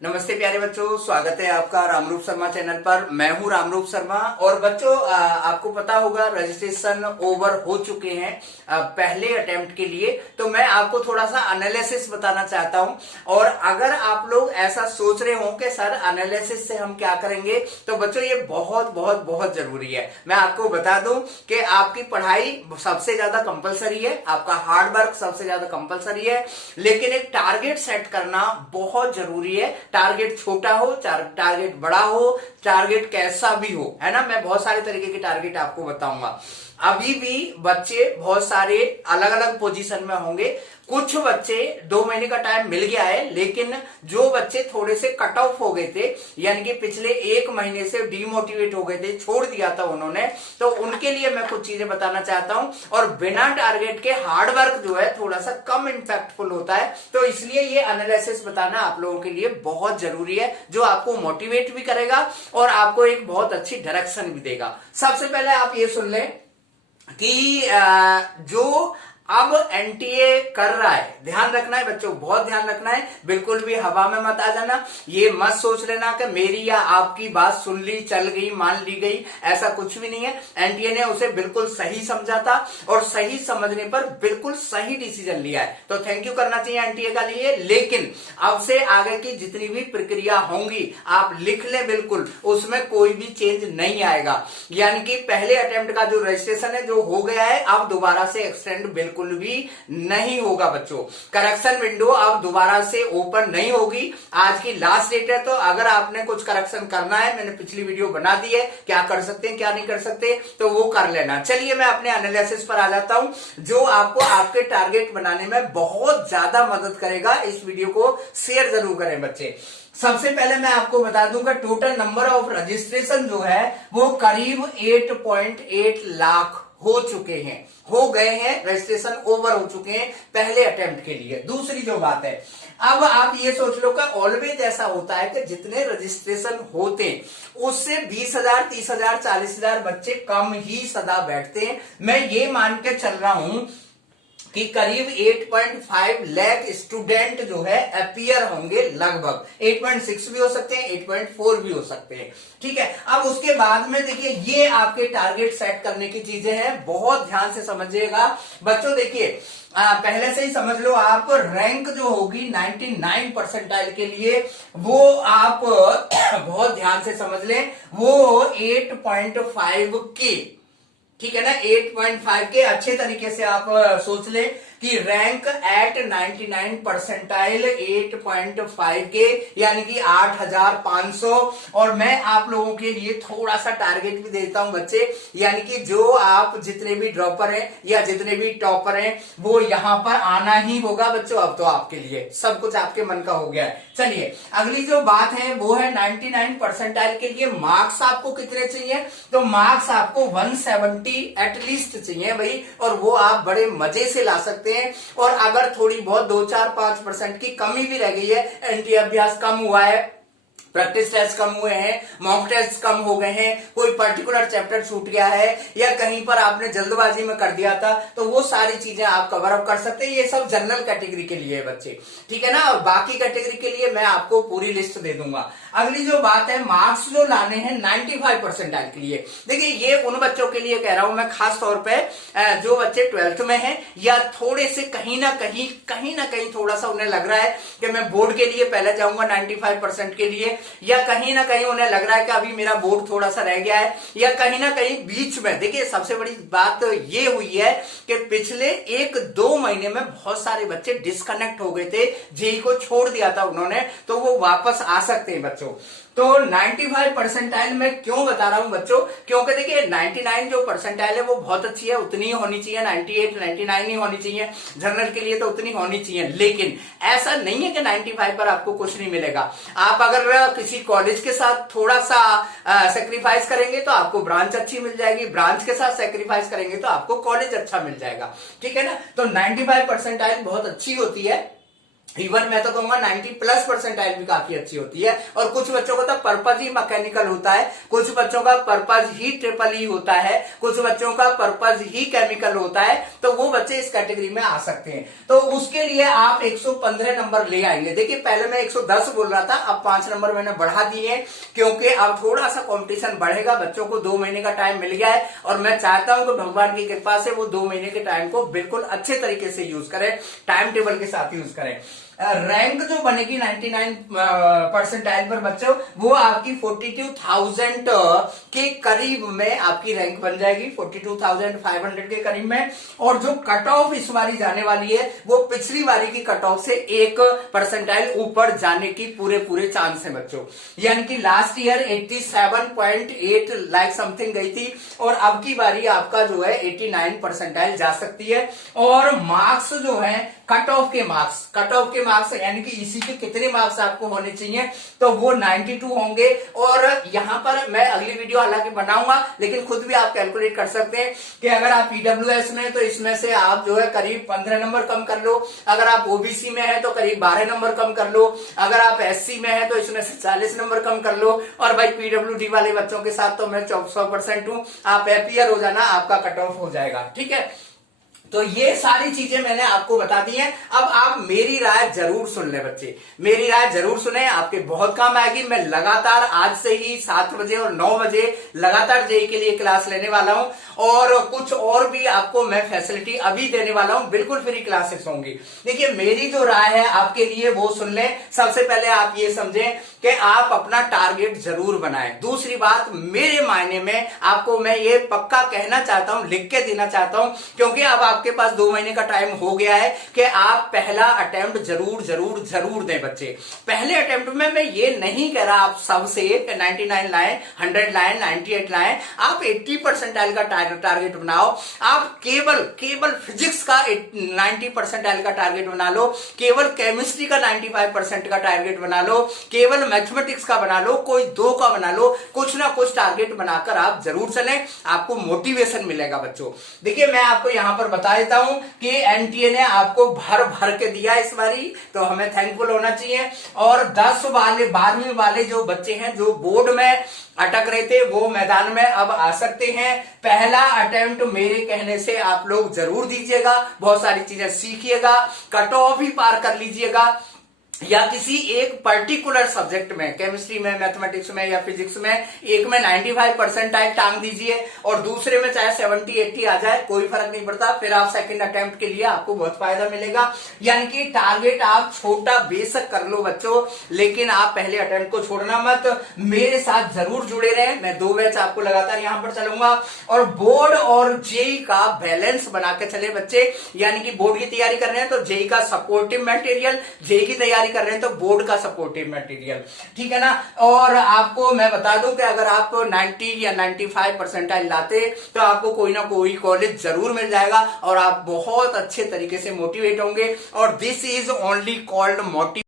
नमस्ते प्यारे बच्चों, स्वागत है आपका रामरूप शर्मा चैनल पर। मैं हूं रामरूप शर्मा। और बच्चों आपको पता होगा रजिस्ट्रेशन ओवर हो चुके हैं पहले अटेम्प्ट के लिए। तो मैं आपको थोड़ा सा एनालिसिस बताना चाहता हूं। और अगर आप लोग ऐसा सोच रहे हो कि सर एनालिसिस से हम क्या करेंगे, तो बच्चों ये बहुत बहुत बहुत जरूरी है। मैं आपको बता दूं कि आपकी पढ़ाई सबसे ज्यादा कंपलसरी है, आपका हार्ड वर्क सबसे ज्यादा कंपलसरी है, लेकिन एक टारगेट सेट करना बहुत जरूरी है। टारगेट छोटा हो, टारगेट बड़ा हो, टारगेट कैसा भी हो, है ना। मैं बहुत सारे तरीके के टारगेट आपको बताऊंगा। अभी भी बच्चे बहुत सारे अलग अलग पोजीशन में होंगे। कुछ बच्चे 2 महीने का टाइम मिल गया है, लेकिन जो बच्चे थोड़े से कट ऑफ हो गए थे, यानी कि पिछले 1 महीने से डीमोटिवेट हो गए थे, छोड़ दिया था उन्होंने, तो उनके लिए मैं कुछ चीजें बताना चाहता हूं। और बिना टारगेट के हार्ड वर्क जो है थोड़ा सा कम इंपैक्टफुल होता है, तो इसलिए ये एनालिसिस बताना आप लोगों के लिए बहुत जरूरी है, जो आपको मोटिवेट भी करेगा और आपको एक बहुत अच्छी डायरेक्शन भी देगा। सबसे पहले आप ये सुन लें कि जो अब एनटीए कर रहा है, ध्यान रखना है बच्चों, बहुत ध्यान रखना है। बिल्कुल भी हवा में मत आ जाना। ये मत सोच लेना कि मेरी या आपकी बात सुन ली, चल गई, मान ली गई, ऐसा कुछ भी नहीं है। एनटीए ने उसे बिल्कुल सही समझा था और सही समझने पर बिल्कुल सही डिसीजन लिया है, तो थैंक यू करना चाहिए एनटीए का लिए। लेकिन अब से आगे की जितनी भी प्रक्रिया होंगी आप लिख लें, बिल्कुल उसमें कोई भी चेंज नहीं आएगा। यानी कि पहले अटेम्प्ट का जो रजिस्ट्रेशन है जो हो गया है, अब दोबारा से एक्सटेंड बिल्कुल भी नहीं होगा बच्चों। करेक्शन विंडो अब दोबारा से ओपन नहीं होगी। आज की लास्ट डेट है, तो अगर आपने कुछ करेक्शन करना है, मैंने पिछली वीडियो बना दी है, क्या कर सकते हैं क्या नहीं कर सकते, तो वो कर लेना। चलिए मैं अपने एनालिसिस पर आ जाता हूं, जो आपको आपके टारगेट बनाने में बहुत ज्यादा मदद करेगा। इस वीडियो को शेयर जरूर करें बच्चे। सबसे पहले मैं आपको बता दूंगा टोटल नंबर ऑफ रजिस्ट्रेशन जो है वो करीब 8.8 लाख हो चुके हैं, हो गए हैं, रजिस्ट्रेशन ओवर हो चुके हैं पहले अटेम्प्ट के लिए। दूसरी जो बात है, अब आप ये सोच लो कि ऑलवेज ऐसा होता है कि जितने रजिस्ट्रेशन होते उससे 20,000, 30,000, 40,000 बच्चे कम ही सदा बैठते हैं। मैं ये मान के चल रहा हूं कि करीब 8.5 लाख स्टूडेंट जो है अपीयर होंगे, लगभग 8.6 भी हो सकते हैं, 8.4 भी हो सकते हैं, ठीक है। अब उसके बाद में देखिए ये आपके टारगेट सेट करने की चीजें हैं, बहुत ध्यान से समझिएगा बच्चों। देखिए पहले से ही समझ लो, आप रैंक जो होगी 99 परसेंटाइल के लिए, वो आप बहुत ध्यान से समझ लें, वो 8.5 के, ठीक है ना, 8.5 के अच्छे तरीके से आप सोच लें कि रैंक एट 99 परसेंटाइल 8.5 के, यानी कि 8,500। और मैं आप लोगों के लिए थोड़ा सा टारगेट भी देता हूं बच्चे, यानी कि जो आप जितने भी ड्रॉपर हैं या जितने भी टॉपर हैं वो यहां पर आना ही होगा बच्चों। अब तो आपके लिए सब कुछ आपके मन का हो गया है। चलिए अगली जो बात है वो है 99 परसेंटाइल के लिए मार्क्स आपको कितने चाहिए, तो मार्क्स आपको 170 एटलीस्ट चाहिए भाई, और वो आप बड़े मजे से ला सकते हैं। और अगर थोड़ी बहुत 2, 4, 5% की कमी भी रह गई है, एनटीए अभ्यास कम हुआ है, प्रैक्टिस टेस्ट कम हुए हैं, मॉक टेस्ट कम हो गए हैं, कोई पर्टिकुलर चैप्टर छूट गया है या कहीं पर आपने जल्दबाजी में कर दिया था, तो वो सारी चीजें आप कवर अप कर सकते हैं। ये सब जनरल कैटेगरी के लिए है बच्चे, ठीक है ना। और बाकी कैटेगरी के लिए मैं आपको पूरी लिस्ट दे दूंगा। अगली जो बात है, मार्क्स जो लाने हैं 95 परसेंटाइल के लिए, देखिए ये उन बच्चों के लिए कह रहा हूं मैं, खास तौर पर जो बच्चे 12th में हैं या थोड़े से कहीं ना कहीं थोड़ा सा उन्हें लग रहा है कि मैं बोर्ड के लिए पहले जाऊंगा 95% के लिए, या कहीं ना कहीं उन्हें लग रहा है कि अभी मेरा बोर्ड थोड़ा सा रह गया है, या कहीं ना कहीं बीच में। देखिए सबसे बड़ी बात तो ये हुई है कि पिछले 1-2 महीने में बहुत सारे बच्चे डिस्कनेक्ट हो गए थे, जेई को छोड़ दिया था उन्होंने, तो वो वापस आ सकते हैं बच्चों। तो 95 परसेंटाइल मैं क्यों बता रहा हूं बच्चों, क्योंकि देखिए 99 जो परसेंटाइल है वो बहुत अच्छी है, उतनी ही होनी चाहिए, 98, 99 ही होनी चाहिए, जनरल के लिए तो उतनी होनी चाहिए। लेकिन ऐसा नहीं है कि 95 पर आपको कुछ नहीं मिलेगा। आप अगर किसी कॉलेज के साथ थोड़ा सा सेक्रीफाइस करेंगे तो आपको ब्रांच अच्छी मिल जाएगी, ब्रांच के साथ सेक्रीफाइस करेंगे तो आपको कॉलेज अच्छा मिल जाएगा, ठीक है ना। तो 95 परसेंटाइल बहुत अच्छी होती है। इवन मैं तो कहूंगा 90+ परसेंटाइल भी काफी अच्छी होती है। और कुछ बच्चों का तो पर्पज ही मैकेनिकल होता है, कुछ बच्चों का पर्पज ही ट्रिपल ई होता है, कुछ बच्चों का पर्पज ही केमिकल होता है, तो वो बच्चे इस कैटेगरी में आ सकते हैं। तो उसके लिए आप 115 नंबर ले आएंगे। देखिए पहले मैं 110 बोल रहा था, अब 5 नंबर मैंने बढ़ा दिए, क्योंकि अब थोड़ा सा कॉम्पिटिशन बढ़ेगा। बच्चों को 2 महीने का टाइम मिल गया है और मैं चाहता हूं कि भगवान की कृपा से वो 2 महीने के टाइम को बिल्कुल अच्छे तरीके से यूज करें, टाइम टेबल के साथ यूज करें। रैंक जो बनेगी 99 परसेंटाइल पर बच्चों, वो आपकी 42,000 के करीब में आपकी रैंक बन जाएगी, 42,500 के करीब में। और जो कट ऑफ इस बारी जाने वाली है वो पिछली बारी की कट ऑफ से 1 परसेंटाइल ऊपर जाने की पूरे चांस है बच्चों। यानी कि लास्ट ईयर 87.8 लाख समथिंग गई थी और अब की बारी आपका जो है 89 परसेंटाइल जा सकती है। और मार्क्स जो है कट ऑफ के मार्क्स यानी कि इसी के कितने मार्क्स आपको होने चाहिए, तो वो 92 होंगे। और यहां पर मैं अगली वीडियो हालांकि बनाऊंगा, लेकिन खुद भी आप कैलकुलेट कर सकते हैं कि अगर आप ईडब्ल्यूएस में तो इसमें से आप जो है करीब 15 नंबर कम कर लो, अगर आप ओबीसी में है तो करीब 12 नंबर कम कर लो, अगर आप एससी में है तो इसमें से 40 नंबर कम कर लो। और भाई पीडब्ल्यूडी वाले बच्चों के साथ तो मैं 100% हूं, आप एपीआर हो जाना, आपका कट ऑफ हो जाएगा। ठीक है, तो ये सारी चीजें मैंने आपको बता दी हैं। अब आप मेरी राय जरूर सुन ले बच्चे, मेरी राय जरूर सुने, आपके बहुत काम आएगी। मैं लगातार आज से ही 7 बजे और 9 बजे लगातार जेई के लिए क्लास लेने वाला हूं और कुछ और भी आपको मैं फैसिलिटी अभी देने वाला हूं, बिल्कुल फ्री क्लासेस होंगी। देखिए मेरी जो राय है आपके लिए वो सुन लें। सबसे पहले आप ये समझें कि आप अपना टारगेट जरूर बनाएं। दूसरी बात, मेरे मायने में आपको मैं ये पक्का कहना चाहता हूं, लिख के देना चाहता हूं, क्योंकि अब आपके पास 2 महीने का टाइम हो गया है कि आप पहला अटेम्प्ट जरूर दें बच्चे। पहले अटेम्प्ट में मैं ये नहीं कह रहा आप सबसे 99 लाएं, 100 लाएं, 98 लाएं, आप 80 परसेंटाइल का टारगेट बनाओ। आप केवल फिजिक्स का 90 परसेंटाइल का टारगेट बना लो, केवल केमिस्ट्री का 95% का टारगेट बना लो, केवल मैथमेटिक्स का बना लो, कोई 2 का बना लो, कुछ ना कुछ टारगेट बनाकर आप जरूर चलें, आपको मोटिवेशन मिलेगा बच्चों। देखिए मैं आपको यहां पर बता देता हूं कि एनटीए ने आपको भर के दिया इस बारी, तो हमें थैंकफुल होना चाहिए। और 12वीं वाले जो बच्चे हैं जो बोर्ड में अटक रहे थे वो मैदान में अब आ सकते हैं। पहला अटेम्प्ट मेरे कहने से आप लोग जरूर दीजिएगा, बहुत सारी चीजें सीखिएगा, कट ऑफ भी पार कर लीजिएगा, या किसी एक पर्टिकुलर सब्जेक्ट में, केमिस्ट्री में, मैथमेटिक्स में या फिजिक्स में, एक में 95 परसेंटाइल टांग दीजिए और दूसरे में चाहे 70-80 आ जाए, कोई फर्क नहीं पड़ता। फिर आप सेकंड अटेम्प्ट के लिए आपको बहुत फायदा मिलेगा। यानी कि टारगेट आप छोटा बेशक कर लो बच्चों, लेकिन आप पहले अटेम्प्ट को छोड़ना मत। मेरे साथ जरूर जुड़े रहें, मैं 2 बैच आपको लगातार यहां पर चलूंगा। और बोर्ड और जेई का बैलेंस बना के चले बच्चे, यानी कि बोर्ड की तैयारी कर रहे हैं तो जेई का सपोर्टिव मटेरियल, जेई की तैयारी कर रहे हैं तो बोर्ड का सपोर्टिव मटेरियल, ठीक है ना। और आपको मैं बता दूं कि अगर आप 90 या 95 परसेंटाइल लाते तो आपको कोई ना कोई कॉलेज जरूर मिल जाएगा और आप बहुत अच्छे तरीके से मोटिवेट होंगे। और this is only called motivation.